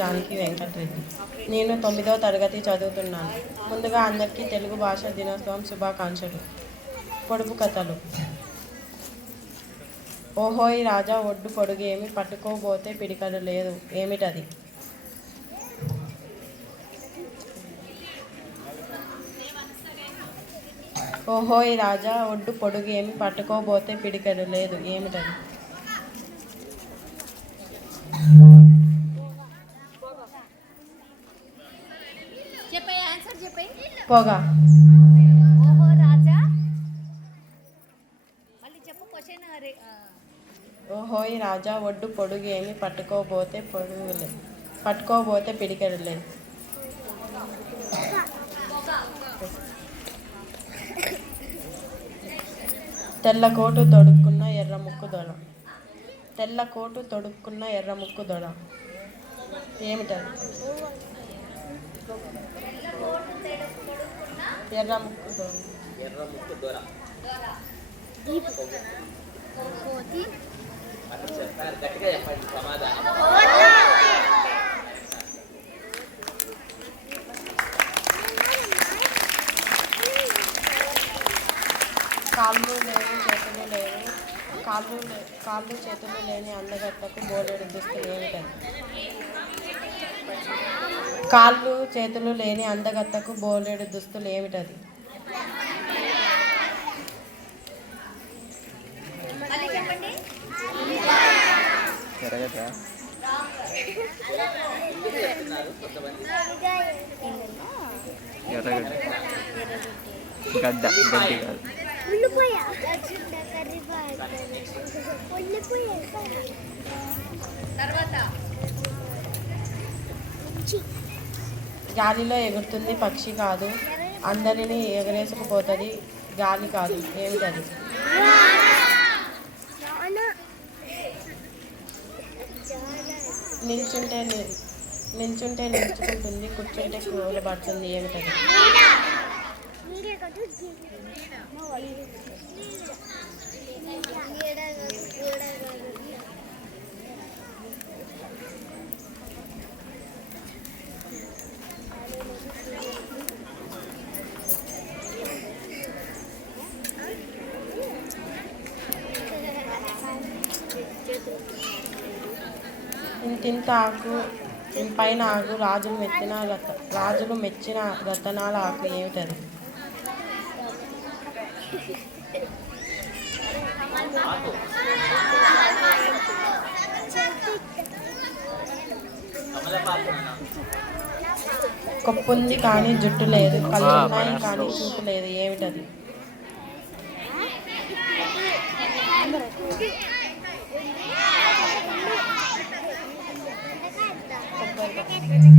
జానకి వెంకటరెడ్డి. నేను 9వ తరగతి చదువుతున్నాను. ముందుగా అందరికీ తెలుగు భాష దినోత్సవం శుభాకాంక్షలు. పొడుపు కథలు. ఓహోయ్ రాజా ఒడ్డు పొడుగేమి పట్టుకోబోతే పిడికడు లేదు ఏమిటది? ఓహోయ్ రాజా ఒడ్డు పొడుగేమి పట్టుకోబోతే పిడికడు లేదు ఏమిటది? పొగ. ఓహో రాజా మళ్ళీ చెప్పు క్వశ్చన్. ఓహోయ్ రాజా ఒడ్డు పొడుగేమి పట్టుకోబోతే పిడికెడు లేదు. తెల్లకోటు తొడుక్కున్న ఎర్రముక్కు దొడ. తెల్లకోటు తొడుక్కున్న ఎర్రముక్కు దొడ ఏమిటది? ఎర్రముక్కు దొర. కాళ్ళు చేతులు లేని అందగత్తకు బోలెడు దుస్తులు ఏమిటది? కాళ్ళు చేతులు లేని అందగత్తకు బోలెడు దుస్తులు ఏమిటది? గడ్డ గడ్డి కాదు. గాలిలో ఎగురుతుంది పక్షి కాదు, అందరినీ ఎగరేసుకుపోతుంది గాలి కాదు ఏమిటది? నిల్చుంటే నిల్చుకుంటుంది, కూర్చుంటే కూలబడుతుంది ఏమిటది? ఇంతింత ఆకు పైన ఆకు రాజులు మెచ్చిన రతనాల ఆకు ఏమిటది? కొప్పుంది కానీ జుట్టు లేదు, కళ్ళున్నాయి కానీ చూపు లేదు ఏమిటది? కొబ్బరి.